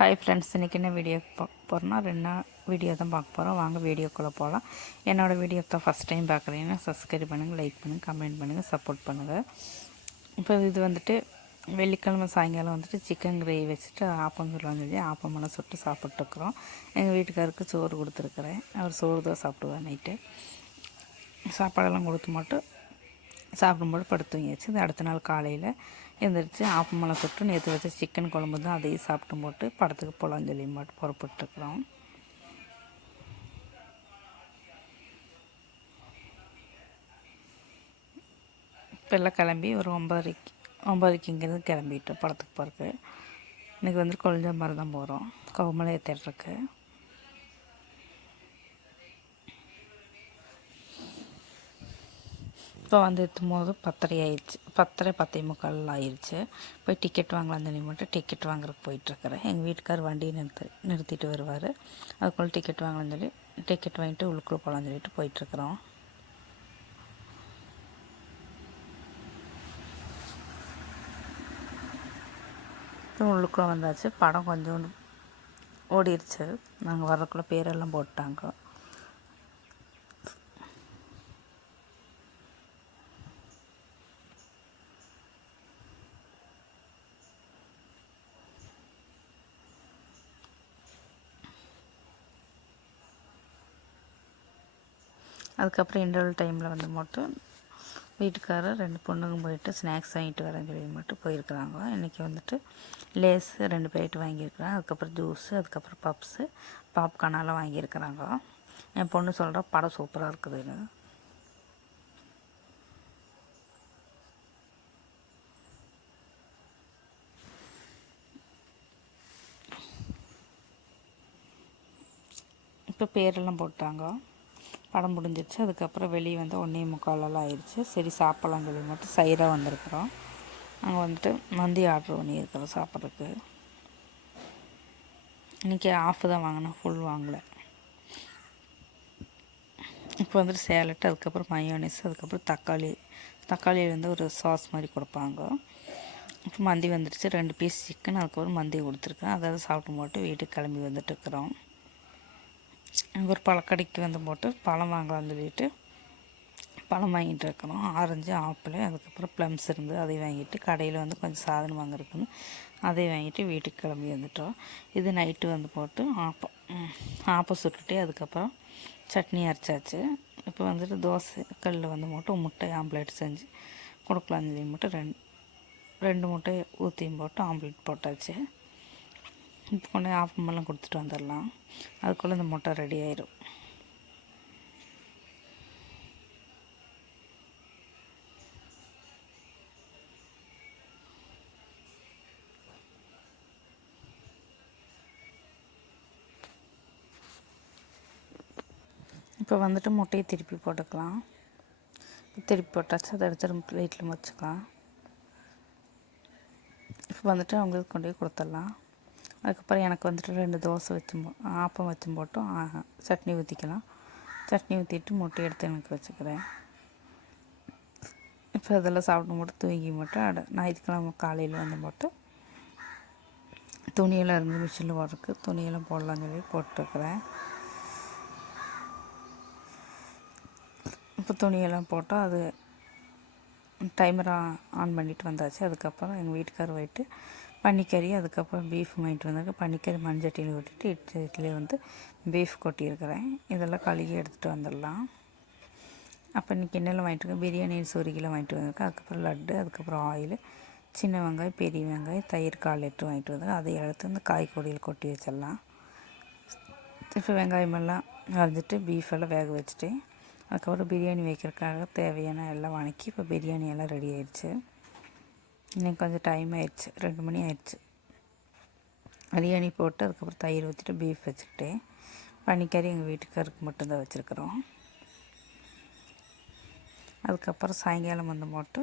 Hi friends, இன்றைக்கி என்ன video பார்க்க போகிறோன்னா 2 நாள் வீடியோ தான் பார்க்க போகிறோம். வாங்க வீடியோக்குள்ளே போகலாம். என்னோடய வீடியோ தான் ஃபஸ்ட் டைம் பார்க்குறீங்கன்னா சப்ஸ்கிரைப் பண்ணுங்கள், லைக் பண்ணுங்கள், கமெண்ட் பண்ணுங்கள், சப்போர்ட் பண்ணுங்கள். இப்போ இது வந்துட்டு வெள்ளிக்கிழமை சாயங்காலம் வந்துட்டு சிக்கன் கிரேவி வச்சுட்டு ஆப்பம் சொல்லலாம்னு சொல்லி ஆப்பமெல்லாம் சுட்டு சாப்பிட்ருக்குறோம். எங்கள் வீட்டுக்காருக்கு சோறு கொடுத்துருக்குறேன். அவர் சோறு தான் சாப்பிடுவார். நைட்டு சாப்பாடெல்லாம் கொடுத்து மட்டும் சாப்பிடும்போது படுத்து தூங்கியாச்சு. இது அடுத்த நாள் காலையில் எழுந்திரிச்சு ஆப்பமெல்லாம் சுட்டு நேற்று வச்ச சிக்கன் குழம்பு தான், அதையும் சாப்பிட்டு போட்டு படத்துக்கு போகலான்னு சொல்லி மட்டும் புறப்பட்டுருக்குறோம். இப்போ எல்லாம் கிளம்பி ஒரு 9:30 இங்கேருந்து கிளம்பிட்டோம் படத்துக்கு போகிறதுக்கு. இன்றைக்கி வந்து கொழிஞ்சம்பரம் தான் போகிறோம், கவுமலை தேட்டருக்கு. இப்போ வந்து எத்தும்போது 10:30 ஆயிடுச்சு. 10:30 10:45 ஆயிடுச்சு. போய் டிக்கெட் வாங்கலாம் சொல்லி மட்டும் டிக்கெட் வாங்குறதுக்கு போயிட்டுருக்குறேன். எங்கள் வீட்டுக்கார் வண்டியை நிறுத்திட்டு வருவார். அதுக்குள்ளே டிக்கெட் வாங்கலாம்னு சொல்லி டிக்கெட் வாங்கிட்டு உள்ளுக்குள்ளே போகலான்னு சொல்லிட்டு போயிட்டுருக்குறோம். உள்ளுக்குள்ளே வந்தாச்சு. படம் கொஞ்சம் ஓடிடுச்சு. நாங்கள் வர்றதுக்குள்ளே பேரெல்லாம் போட்டாங்க. அதுக்கப்புறம் இன்டர்வல் டைமில் வந்து மட்டும் வீட்டுக்காரர் 2 பொண்ணுங்க போயிட்டு ஸ்நாக்ஸ் வாங்கிட்டு வரேன்னு சொல்லி மட்டும் போயிருக்கிறாங்க. இன்றைக்கி வந்துட்டு லேஸு 2 பேக்கெட் வாங்கியிருக்கிறேன். அதுக்கப்புறம் ஜூஸு, அதுக்கப்புறம் பப்ஸு, பாப்கார்னெல்லாம் வாங்கியிருக்கிறாங்க. என் பொண்ணு சொல்கிறா படம் சூப்பராக இருக்குதுன்னு. இப்போ பேரெல்லாம் போட்டாங்க. படம் முடிஞ்சிடுச்சு. அதுக்கப்புறம் வெளியே வந்து 1:45 ஆயிடுச்சு. சரி சாப்பிட்லான்னு சொல்லி மட்டும் சைடாக வந்திருக்குறோம். நாங்கள் வந்துட்டு மந்தி ஆர்டர் பண்ணியிருக்கிறோம் சாப்பிட்றதுக்கு. இன்றைக்கி ஆஃப் தான் வாங்கினேன், ஃபுல் வாங்கலை. இப்போ வந்துட்டு சேலட்டு, அதுக்கப்புறம் மயோனைஸ், அதுக்கப்புறம் தக்காளியில் வந்து ஒரு சாஸ் மாதிரி கொடுப்பாங்க. இப்போ மந்தி வந்துடுச்சு. 2 பீஸ் சிக்கன், அதுக்கப்புறம் மந்தி கொடுத்துருக்கேன். அதாவது சாப்பிட்டு போட்டு வீட்டுக்கு கிளம்பி வந்துட்டுருக்குறோம். அங்கே ஒரு பழக்கடைக்கு வந்து போட்டு பழம் வாங்கலாம்னு சொல்லிட்டு பழம் வாங்கிட்டு இருக்கிறோம். ஆரஞ்சு, ஆப்பிள், அதுக்கப்புறம் ப்ளம்ஸ் இருந்து அதை வாங்கிட்டு கடையில் வந்து கொஞ்சம் சாதனம் வாங்கிருக்குன்னு அதை வாங்கிட்டு வீட்டுக்கு கிளம்பி வந்துட்டோம். இது நைட்டு வந்து போட்டு ஆப்பம் சுட்டுட்டு அதுக்கப்புறம் சட்னி அரைச்சாச்சு. இப்போ வந்துட்டு தோசை கல்லில் வந்து மட்டும் முட்டை ஆம்லேட் செஞ்சு கொடுக்கலான்னு சொல்லி மட்டும் 2 முட்டை ஊற்றியும் போட்டு ஆம்லேட் போட்டாச்சு. இப்போ கொண்டு ஆப்பமெல்லாம் கொடுத்துட்டு வந்துடலாம். அதுக்குள்ளே இந்த முட்டை ரெடி ஆயிடும். இப்போ வந்துட்டு முட்டையை திருப்பி போட்டுக்கலாம். திருப்பி போட்டாச்சு. அதை எடுத்து வெயிட்டில் வச்சுக்கலாம். இப்போ வந்துட்டு அவங்களுக்கு கொண்டு போய் கொடுத்துடலாம். அதுக்கப்புறம் எனக்கு வந்துட்டு 2 தோசை ஆப்பம் வச்சும் போட்டும் சட்னி ஊற்றிக்கலாம். சட்னி ஊற்றிட்டு முட்டை எடுத்து எனக்கு வச்சுக்கிறேன். இப்போ இதெல்லாம் சாப்பிட்டு மட்டும் தூங்கி மட்டும் ஞாயிற்றுக்கிழமை காலையில் வந்து மட்டும் துணியெல்லாம் இருந்து மிஷினில் போடுறதுக்கு துணியெல்லாம் போடலான்னு சொல்லி போட்டுருக்குறேன். இப்போ துணியெல்லாம் போட்டால் அது டைமரை ஆன் பண்ணிவிட்டு வந்தாச்சு. அதுக்கப்புறம் எங்கள் வீட்டுக்காரர் போயிட்டு பன்னிக்கறி, அதுக்கப்புறம் பீஃப் வாங்கிட்டு வந்தாங்க. பன்னிக்கறி மண்சட்டியில் கொட்டிட்டு இட்லியில் வந்து பீஃப் கொட்டியிருக்கிறேன். இதெல்லாம் கழுகி எடுத்துகிட்டு வந்துடலாம். அப்போ இன்றைக்கி என்னெல்லாம் வாங்கிட்டு இருக்கேன், பிரியாணி 1 கிலோ வாங்கிட்டு வந்திருக்கேன். அதுக்கப்புறம் லட்டு, அதுக்கப்புறம் ஆயில், சின்ன வெங்காயம், பெரிய வெங்காயம், தயிர் 1/4 லிட்டர் வாங்கிட்டு வந்தாங்க. அதை எடுத்து வந்து காய்கறியில் கொட்டி வச்சிடலாம். இப்போ வெங்காயமெல்லாம் அரைஞ்சிட்டு பீஃபெல்லாம் வேக வச்சுட்டு அதுக்கப்புறம் பிரியாணி வைக்கிறதுக்காக தேவையான எல்லாம் வணக்கி இப்போ பிரியாணி எல்லாம் ரெடி ஆயிடுச்சு. இன்னைக்கு கொஞ்சம் டைம் ஆயிடுச்சு, 2 மணி ஆயிடுச்சு. பிரியாணி போட்டு அதுக்கப்புறம் தயிர் ஊற்றிட்டு பீஃப் வச்சுக்கிட்டேன். பன்னிக்கறி எங்கள் வீட்டுக்காருக்கு மட்டும்தான் வச்சுருக்குறோம். அதுக்கப்புறம் சாயங்காலம் வந்து போட்டு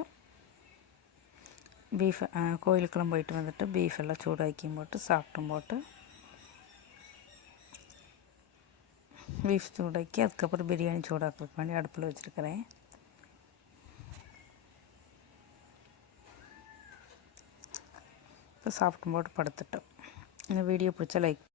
பீஃப் கோயிலுக்கெல்லாம் போயிட்டு வந்துட்டு பீஃப் எல்லாம் சூடாக்கியும் போட்டு சாப்பிட்டும் போட்டு பீஃப் சூடாக்கி அதுக்கப்புறம் பிரியாணி சூடாக்கிறதுக்கு வேண்டி அடுப்பில் வச்சுருக்கிறேன். இப்போ சாப்பிட்டு போட்டு படுத்துட்டோம். இந்த வீடியோ பிடிச்சா லைக்